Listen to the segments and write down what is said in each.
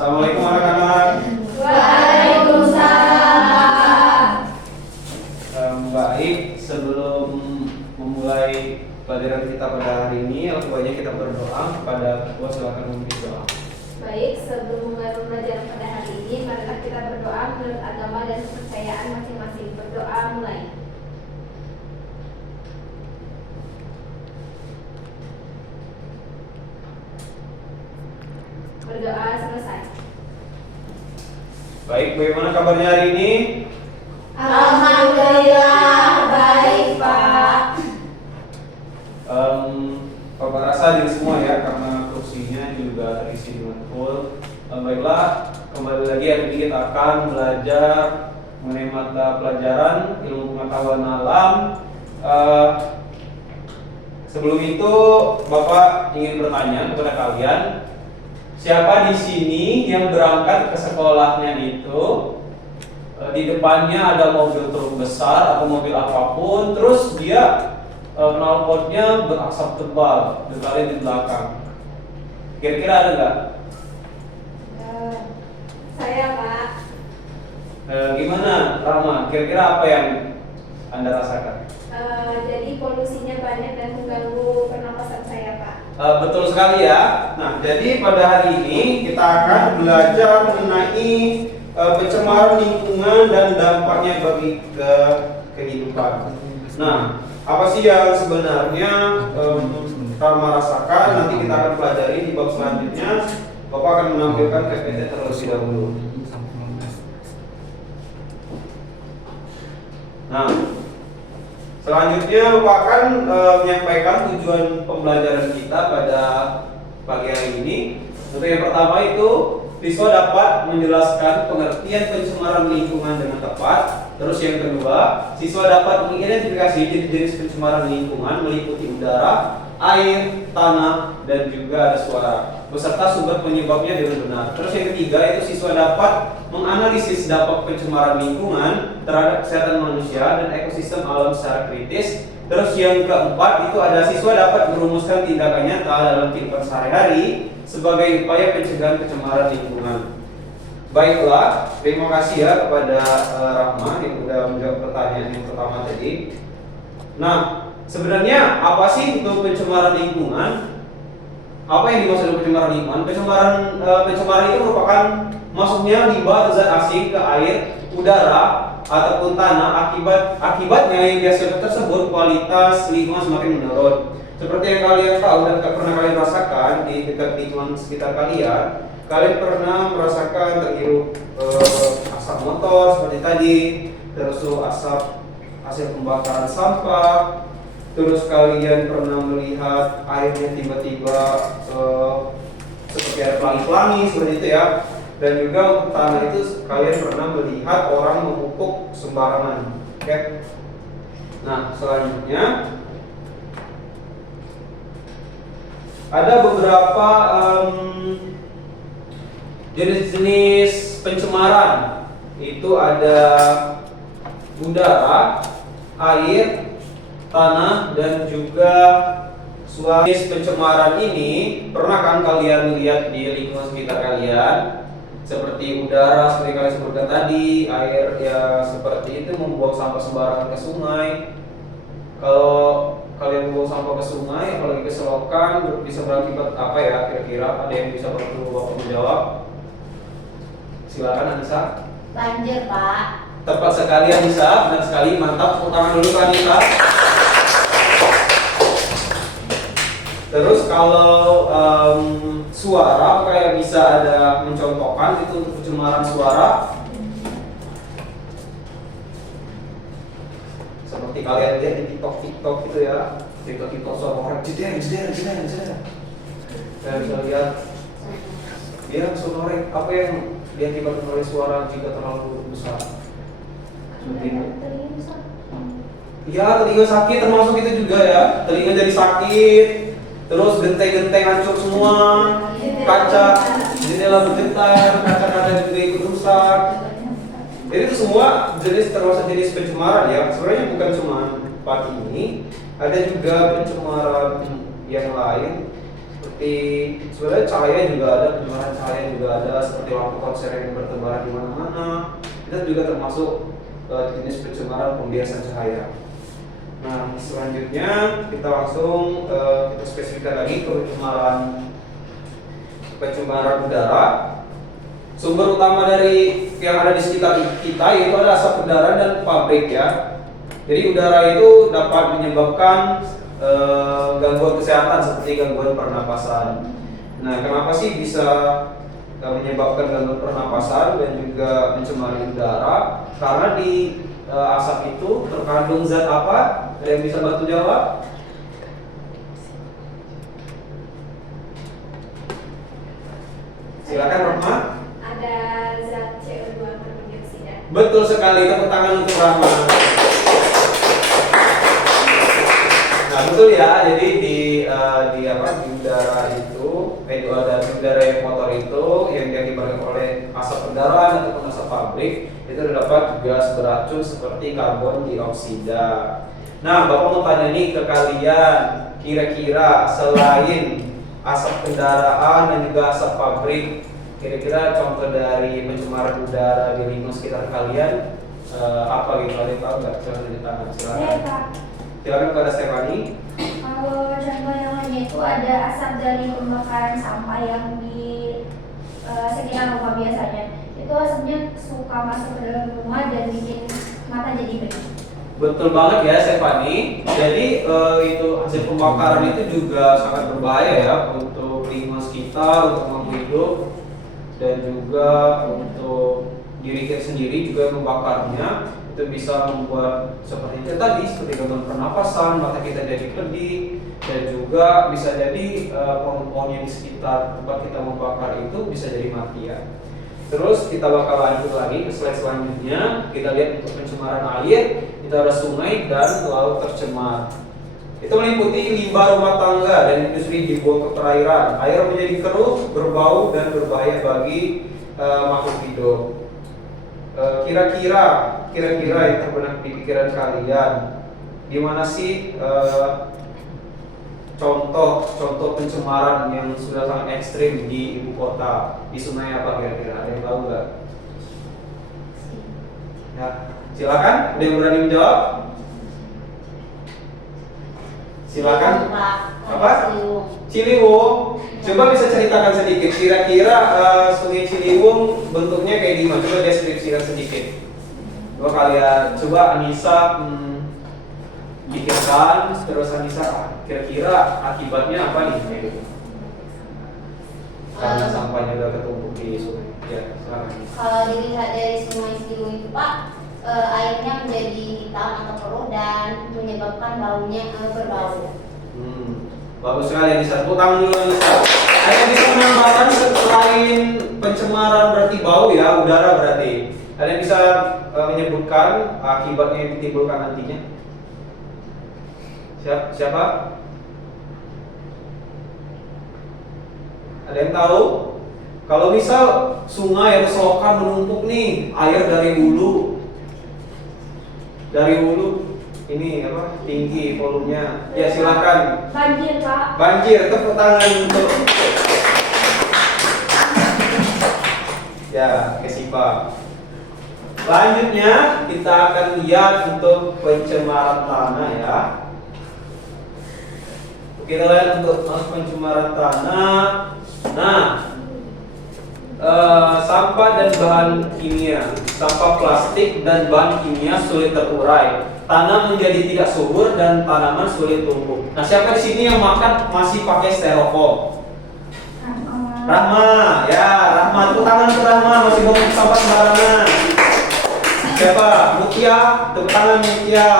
Assalamualaikum anak-anak. Waalaikumsalam. Baik, sebelum memulai pelajaran kita pada hari ini, sebaiknya kita berdoa. Kepada ketua silakan memimpin doa. Baik, sebelum mulai pembelajaran pada hari ini, marilah kita berdoa menurut agama dan kepercayaan masing-masing. Berdoa mulai. Berdoa selesai. Baik, bagaimana kabarnya hari ini? Alhamdulillah baik, Pak. Bapak rasa diri semua ya, karena kursinya juga terisi dengan full. Baiklah, kembali lagi hari ini kita akan belajar mengenai mata pelajaran ilmu pengetahuan alam. Sebelum itu, Bapak ingin bertanya kepada kalian, siapa di sini yang berangkat ke sekolahnya itu di depannya ada mobil truk besar atau mobil apapun, terus dia knalpotnya berasap tebal, berkali di belakang. Kira-kira ada nggak? Saya, Pak. Gimana, Rahma? Kira-kira apa yang Anda rasakan? Jadi polusinya banyak dan mengganggu pernapasan saya, Pak. Betul sekali ya. Nah, jadi pada hari ini kita akan belajar mengenai pencemaran lingkungan dan dampaknya bagi kehidupan. Nah, apa sih yang sebenarnya Rahma rasakan? Nanti kita akan pelajari di bab selanjutnya. Bapak akan menampilkan PPT terlebih dahulu. Nah, selanjutnya Bapak akan menyampaikan tujuan pembelajaran kita pada pagi hari ini. Untuk yang pertama itu, siswa dapat menjelaskan pengertian pencemaran lingkungan dengan tepat. Terus yang kedua, siswa dapat mengidentifikasi jenis-jenis pencemaran lingkungan meliputi udara, air, tanah, dan juga ada suara, beserta sumber penyebabnya dengan benar. Terus yang ketiga itu siswa dapat menganalisis dampak pencemaran lingkungan terhadap kesehatan manusia dan ekosistem alam secara kritis. Terus yang keempat itu ada siswa dapat merumuskan tindakan nyata dalam kehidupan sehari-hari sebagai upaya pencegahan pencemaran lingkungan. Baiklah, terima kasih ya kepada Rahma yang sudah menjawab pertanyaan yang pertama tadi. Nah, sebenarnya apa sih itu pencemaran lingkungan? Apa yang dimaksud dengan pencemaran lingkungan? Pencemaran itu merupakan masuknya limbah atau zat asing ke air, udara, ataupun tanah. Akibatnya yang biasa tersebut kualitas lingkungan semakin menurun. Seperti yang kalian tahu dan pernah kalian rasakan di dekat lingkungan sekitar kalian. Kalian pernah merasakan terhirup asap motor seperti tadi, terus asap hasil pembakaran sampah. Terus kalian pernah melihat airnya tiba-tiba seperti ada pelangi-pelangi seperti itu ya. Dan juga untuk tanah itu kalian pernah melihat orang memupuk sembarangan. Oke. Nah, selanjutnya ada beberapa jenis-jenis pencemaran. Itu ada udara, air, tanah, dan juga suara. Jenis pencemaran ini pernah kan kalian lihat di lingkungan sekitar kalian, seperti udara seperti kalian sebutkan tadi, air ya seperti itu membuang sampah sembarangan ke sungai. Kalau kalian membuang sampah ke sungai, apalagi ke selokan, bisa berakibat apa ya kira-kira? Ada yang bisa bantu Bapak menjawab? Silakan Anissa. Banjir, Pak. Tepat sekali Anissa, benar sekali, mantap. Tepuk tangan dulu Anissa. Terus kalau suara, kayak bisa ada mencontohkan itu untuk pencemaran suara. Seperti kalian lihat di TikTok gitu ya, TikTok suara orang jeder. Kalian bisa lihat dia sonorek apa yang diakibatkan oleh suara jika terlalu besar. Seperti itu. Ya, telinga sakit termasuk itu juga ya. Telinga jadi sakit. Terus genteng-genteng hancur semua, kaca, jendela bergetar, kaca-kaca juga ikut rusak. Jadi itu semua termasuk jenis pencemaran ya. Sebenarnya bukan cuma 4 ini, ada juga pencemaran yang lain seperti sebenarnya cahaya juga ada, pencemaran cahaya juga ada, seperti lampu konser yang bertebaran di mana-mana. Itu juga termasuk jenis pencemaran pembiasan cahaya. Nah, selanjutnya kita langsung kita spesifikkan lagi ke pencemaran udara. Sumber utama dari yang ada di sekitar kita yaitu ada asap kendaraan dan pabrik ya. Jadi udara itu dapat menyebabkan gangguan kesehatan seperti gangguan pernapasan. Nah, kenapa sih bisa menyebabkan gangguan pernapasan dan juga mencemari udara? Karena di asap itu terkandung zat apa? Ada yang bisa bantu jawab? Silakan Rahma. Ada zat CO2 karbon dioksida. Betul sekali, tepuk tangan untuk Rahma. Nah betul ya, jadi di udara itu, di udara yang kotor itu yang diakibatkan oleh asap kendaraan ataupun asap pabrik itu terdapat gas beracun seperti karbon dioksida. Nah, Bapak mau tanya nih ke kalian, kira-kira selain asap kendaraan dan juga asap pabrik, kira-kira contoh dari pencemaran udara di lingkungan sekitar kalian apa gitu? Kalian tahu nggak? Coba tunjuk tangan, silakan. Silakan kepada Stefani. Kalau contoh yang lainnya itu ada asap dari pembakaran sampah yang di sekitar rumah biasanya. Itu asapnya suka masuk ke dalam rumah dan bikin mata jadi perih. Betul banget ya Stefani. Jadi itu hasil pembakaran itu juga sangat berbahaya ya untuk lingkungan sekitar, untuk makhluk hidup dan juga untuk diri kita sendiri juga membakarnya. Itu bisa membuat seperti itu tadi, seperti gangguan pernapasan, mata kita jadi pedih, dan juga bisa jadi pohon-pohon yang di sekitar tempat kita membakar itu bisa jadi mati ya. Terus kita bakal lanjut lagi ke slide selanjutnya. Kita lihat untuk pencemaran air, kita ada sungai dan laut tercemar. Itu meliputi limbah rumah tangga dan industri dibuang ke perairan. Air menjadi keruh, berbau dan berbahaya bagi makhluk hidup. Kira-kira yang terbenak di pikiran kalian, gimana sih contoh pencemaran yang sudah sangat ekstrim di ibu kota, di sungai apa kira-kira? Ada yang tahu nggak? Ya, silakan. Ada yang berani menjawab? Silakan. Apa? Ciliwung. Coba bisa ceritakan sedikit. Kira-kira Sungai Ciliwung bentuknya kayak gimana? Coba deskripsikan sedikit. Coba kalian, coba Anissa pikirkan, terus Anissa kira-kira akibatnya apa nih? Karena sampahnya udah ketumpuk di sungai. Ya, silakan. Kalau dilihat dari Sungai Ciliwung itu Pak, airnya menjadi hitam atau keruh dan menyebabkan baunya berbau. Bagus sekali Anissa. Tepuk tangan dulu Anissa. Ada yang bisa menambahkan selain pencemaran berarti bau ya, udara berarti. Ada yang bisa menyebutkan akibatnya yang ditimbulkan nantinya? Siapa? Ada yang tahu? Kalau misal sungai atau selokan menumpuk nih, air dari hulu ini apa? Tinggi volumenya. Ya silakan. Banjir Pak. Banjir, tepuk tangan untuk ya Kesipa. Selanjutnya kita akan lihat untuk pencemaran tanah ya. Kita lihat untuk pencemaran tanah. Nah, sampah dan bahan kimia, sampah plastik dan bahan kimia sulit terurai. Tanah menjadi tidak subur dan tanaman sulit tumbuh. Nah, siapa di sini yang makan masih pakai styrofoam? Rahma, ya Rahma, tepuk tangan ke Rahma, masih ngomong sampah sembarangan. Siapa? Mutia, tepuk tangan Mutia.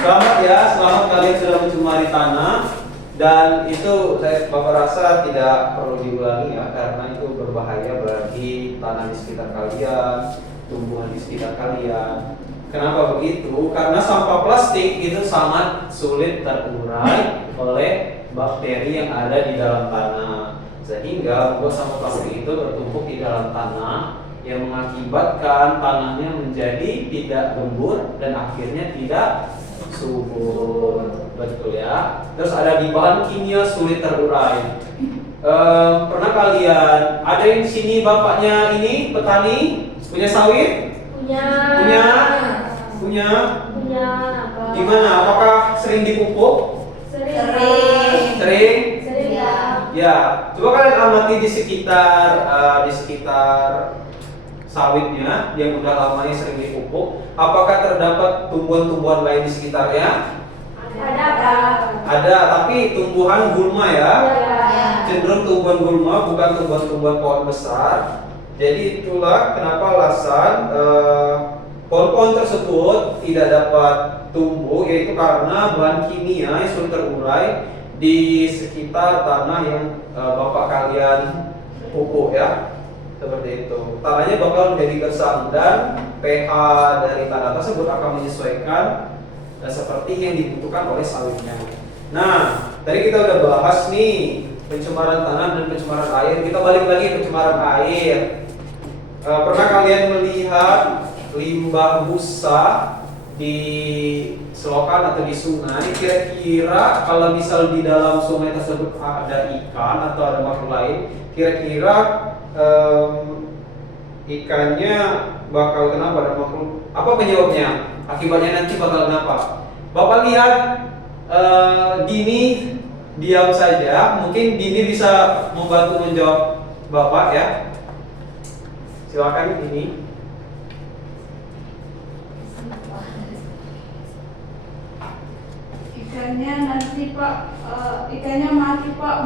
Selamat ya, selamat kalian sudah mencemari tanah. Dan itu Bapak rasa tidak perlu diulangi ya, karena itu berbahaya bagi tanah di sekitar kalian, tumbuhan di sekitar kalian. Kenapa begitu? Karena sampah plastik itu sangat sulit terurai oleh bakteri yang ada di dalam tanah, sehingga membuat sampah plastik itu bertumpuk di dalam tanah yang mengakibatkan tanahnya menjadi tidak gembur dan akhirnya tidak subur. Betul ya. Terus ada di bahan kimia sulit terurai. Pernah kalian ada yang di sini bapaknya ini petani punya sawit? Punya. Punya. Apa? Gimana? Apakah sering dipupuk? Sering. Sering? Sering Ya. Ya. Coba kalian amati di sekitar sawitnya yang udah lamanya sering dipupuk. Apakah terdapat tumbuhan-tumbuhan lain di sekitarnya? Ada apa? Ada, tapi tumbuhan gulma ya. Ya. Cenderung tumbuhan gulma, bukan tumbuhan-tumbuhan pohon besar. Jadi itulah kenapa alasan pohon-pohon tersebut tidak dapat tumbuh, yaitu karena bahan kimia yang sulit terurai di sekitar tanah yang bapak kalian pupuk ya. Seperti itu. Tanahnya bakal menjadi gersang dan pH dari tanah tersebut akan menyesuaikan seperti yang dibutuhkan oleh sawitnya. Nah, tadi kita udah bahas nih pencemaran tanah dan pencemaran air. Kita balik lagi pencemaran air. Pernah kalian melihat limbah busa di selokan atau di sungai? Kira-kira kalau misal di dalam sungai tersebut ada ikan atau ada makhluk lain, kira-kira ikannya bakal kenapa, ada makhluk? Apa penyebabnya? Akibatnya nanti bakal kenapa? Bapak lihat Dini diam saja. Mungkin Dini bisa membantu menjawab Bapak ya. Silakan Dini. Ikannya nanti Pak, ikannya mati Pak,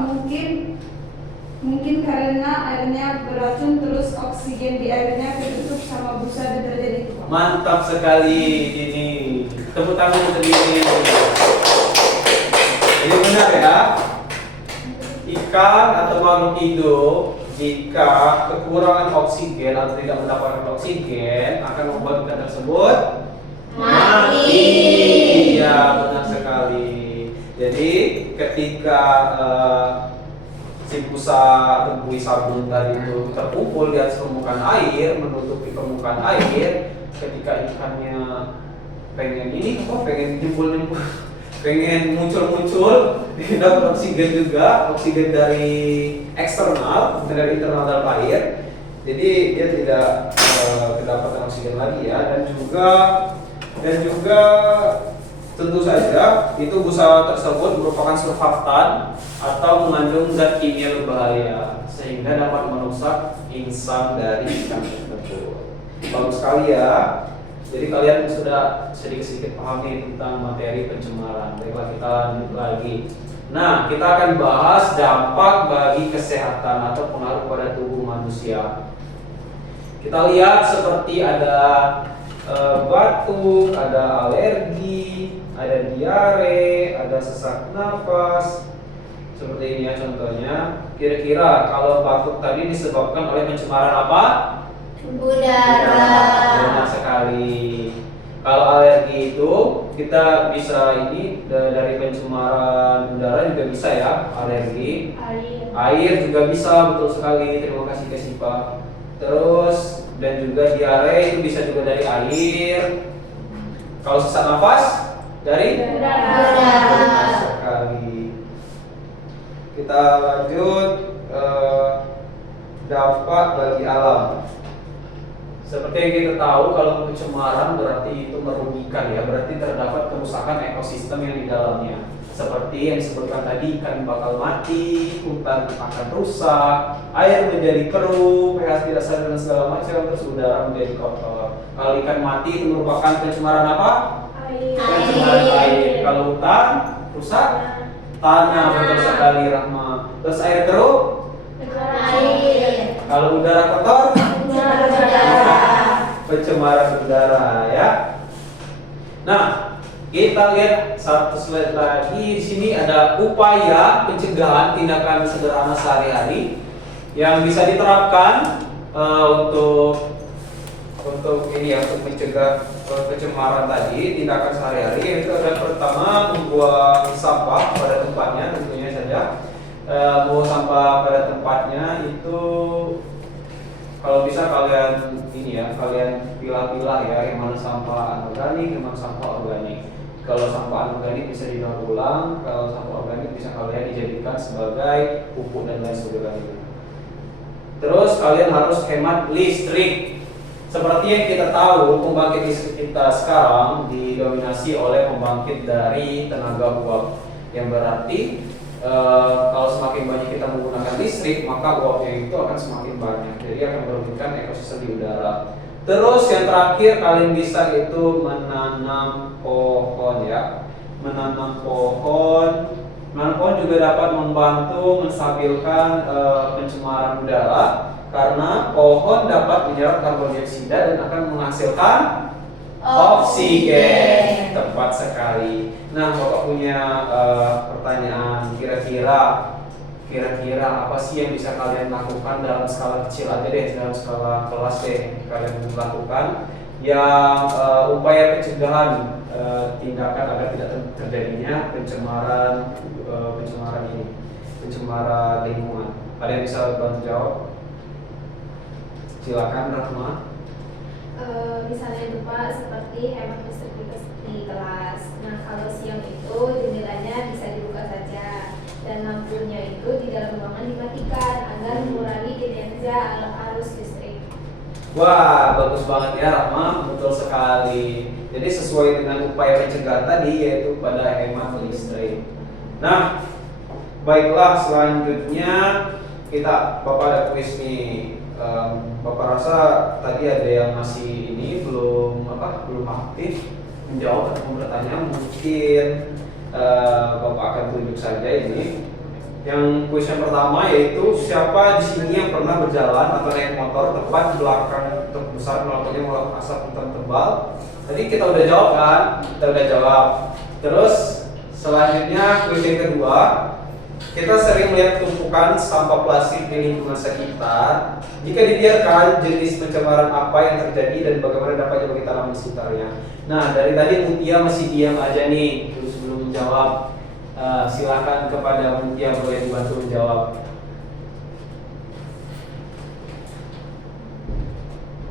mungkin karena airnya beracun, terus oksigen di airnya ketutup sama busa dan terjadi itu Pak. Mantap sekali Dini. Tepuk tangan untuk Dini. Jadi benar ya. Ikan atau makhluk hidup jika kekurangan oksigen atau tidak mendapatkan oksigen akan membuat ikan tersebut mati. Iya, benar sekali. Jadi ketika si busa bui sabun tadi itu terkumpul di atas permukaan air, menutupi permukaan air, ketika ikannya pengen nimbul, pengen muncul, dia dapat oksigen juga, oksigen dari eksternal, bukan dari internal dalam air. Jadi dia tidak kedapatan oksigen lagi ya, dan juga tentu saja itu busa tersebut merupakan surfaktan atau mengandung zat kimia berbahaya sehingga dapat merusak insang dari ikan tersebut. Bagus sekali ya. Jadi kalian sudah sedikit-sedikit pahami tentang materi pencemaran. Baiklah, kita lanjut lagi. Nah, kita akan bahas dampak bagi kesehatan atau pengaruh pada tubuh manusia. Kita lihat seperti ada batuk, ada alergi, ada diare, ada sesak nafas. Seperti ini ya contohnya. Kira-kira kalau batuk tadi disebabkan oleh pencemaran apa? Udara. Benar sekali. Kalau alergi itu kita bisa ini dari pencemaran udara juga bisa ya, alergi. Air juga bisa, betul sekali. Terima kasih Kak Sipa. Terus dan juga diare itu bisa juga dari air. Kalau sesak nafas dari Udara. Benar sekali. Kita lanjut dampak bagi alam. Seperti yang kita tahu, kalau pencemaran berarti itu merugikan ya, berarti terdapat kerusakan ekosistem yang di dalamnya. Seperti yang disebutkan tadi, ikan bakal mati, hutan akan rusak, air menjadi keruh, pH tidak stabil dan segala macam, terus udara menjadi kotor. Kalau ikan mati itu merupakan pencemaran apa? Pencemaran air. Kalau hutan rusak, tanah, betul sekali Rahma. Terus air keruh, Air. kalau udara kotor, pencemaran udara ya. Nah, kita lihat satu slide lagi. Di sini ada upaya pencegahan tindakan sederhana sehari-hari yang bisa diterapkan untuk ini ya, untuk mencegah pencemaran tadi. Tindakan sehari-hari yaitu ada pertama membuang sampah pada tempatnya, tentunya saja. Membuang sampah pada tempatnya itu kalau bisa kalian ini ya, kalian pilah-pilah ya, yang mana sampah anorganik, yang mana sampah organik. Kalau sampah anorganik bisa didaur ulang, kalau sampah organik bisa kalian dijadikan sebagai pupuk dan lain sebagainya. Terus kalian harus hemat listrik. Seperti yang kita tahu, pembangkit listrik kita sekarang didominasi oleh pembangkit dari tenaga uap. Yang berarti kalau semakin banyak kita menggunakan listrik, maka uapnya itu akan semakin banyak. Jadi akan merugikan ekosistem di udara. Terus yang terakhir kalian bisa itu menanam pohon ya. Menanam pohon juga dapat membantu menstabilkan pencemaran udara karena pohon dapat menyerap karbon dioksida dan akan menghasilkan oksigen. Tepat sekali. Nah, Bapak punya pertanyaan, kira-kira apa sih yang bisa kalian lakukan dalam skala kecil aja deh, dalam skala kelas deh kalian lakukan yang upaya pencegahan tindakan agar tidak terjadinya pencemaran lingkungan. Ada yang bisa bantu jawab? Silakan Rahma. Misalnya lupa seperti hemat listrik di kelas. Nah, kalau siang itu jendelanya bisa dibuka saja dan lampunya itu di dalam ruangan dimatikan agar mengurangi kinerja arus listrik. Wah, bagus banget ya Rahma, betul sekali. Jadi sesuai dengan upaya pencegahan tadi yaitu pada hemat listrik. Nah, baiklah selanjutnya Bapak ada kuis nih. Bapak rasa tadi ada yang masih ini belum aktif menjawab atau bertanya. Mungkin Bapak akan tunjuk saja ini. Yang kuis yang pertama yaitu siapa di sini yang pernah berjalan atau naik motor tepat di belakang truk besar melakukannya melakukan asap hitam tebal. Tadi kita udah jawab kan? Kita udah jawab. Terus selanjutnya kuis yang kedua, kita sering melihat tumpukan sampah plastik di lingkungan sekitar. Jika dibiarkan, jenis pencemaran apa yang terjadi dan bagaimana dampaknya bagi tanaman di sekitarnya. Nah, dari tadi Mutia masih diam aja nih sebelum menjawab. Silakan kepada Mutia boleh dibantu menjawab.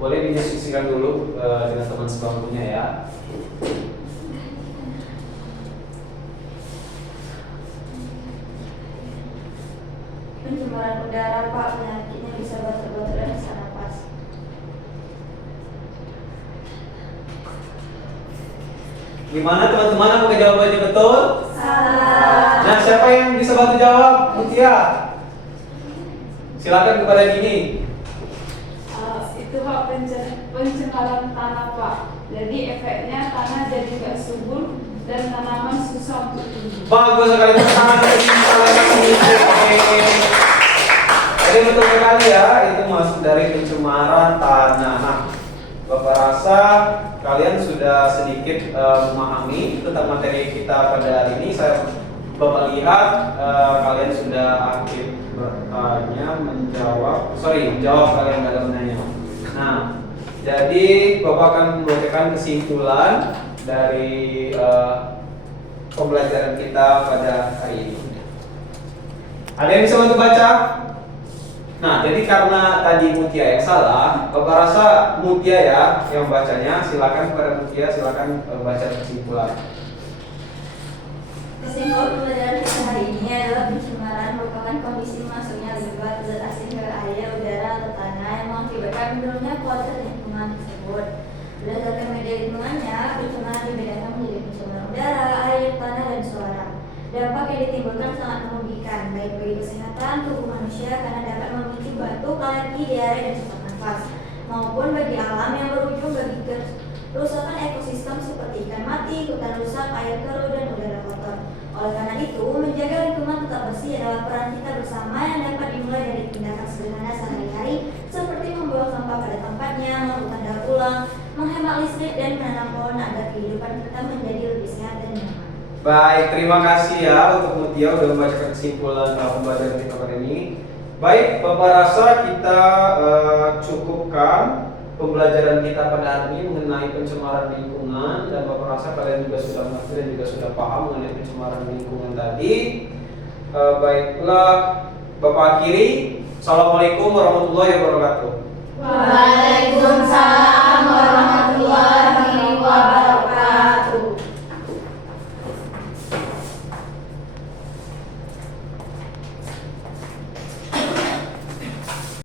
Boleh dinyaksikan dulu dengan teman sebangkunya ya. Pencemaran udara Pak, penyakitnya bisa batuk-batuk dan sesak napas. Gimana teman-teman, apakah jawabannya betul? Salah. Nah, siapa yang bisa bantu jawab? Mutia. Silakan kepada Dini. Itu Pak pencemaran tanah Pak. Jadi efeknya tanah jadi gak subur dan tanaman susah untuk tumbuh. Bagus sekali tangan. Jadi betul sekali ya, itu masuk dari pencemaran tanah. Nah, Bapak rasa kalian sudah sedikit memahami tentang materi kita pada hari ini. Bapak lihat kalian sudah aktif bertanya, menjawab kalian nggak ada menanya. Nah, jadi Bapak akan memberikan kesimpulan dari pembelajaran kita pada hari ini. Ada yang bisa bantu baca? Nah, jadi karena tadi Mutia yang salah, Bapak rasa Mutia ya yang bacanya. Silakan kepada Mutia, silakan baca kesimpulan. Kesimpulan pembelajaran kita hari ini adalah pencemaran merupakan kondisi masuknya limbah zat asing ke air, udara, atau tanah yang mengakibatkan menurunnya kualitas lingkungan tersebut. Berdasarkan media lingkungannya, pencemaran dibedakan menjadi pencemaran udara, air, tanah, dan suara. Dampak yang ditimbulkan sangat merugikan, baik bagi kesehatan tubuh manusia karena dapat memicu batuk, alergi, diare, dan sesak nafas, maupun bagi alam yang berujung bagi kerusakan ekosistem seperti ikan mati, hutan rusak, air keruh, dan udara kotor. Oleh karena itu, menjaga lingkungan tetap bersih adalah peran kita bersama yang dapat dimulai dari tindakan sederhana sehari-hari seperti membuang sampah pada tempatnya, melakukan daur ulang, menghemat listrik, dan menanam pohon agar kehidupan kita menjadi lebih sehat dan nyaman. Baik, terima kasih ya untuk Mutia sudah membacakan kesimpulan pembelajaran kita hari ini. Baik, Bapak rasa kita cukupkan pembelajaran kita pada hari ini mengenai pencemaran lingkungan, dan Bapak rasa kalian juga sudah mengerti dan juga sudah paham mengenai pencemaran lingkungan tadi. Baiklah, Bapak akhiri. Assalamualaikum warahmatullahi wabarakatuh. Waalaikumsalam warahmatullahi wabarakatuh.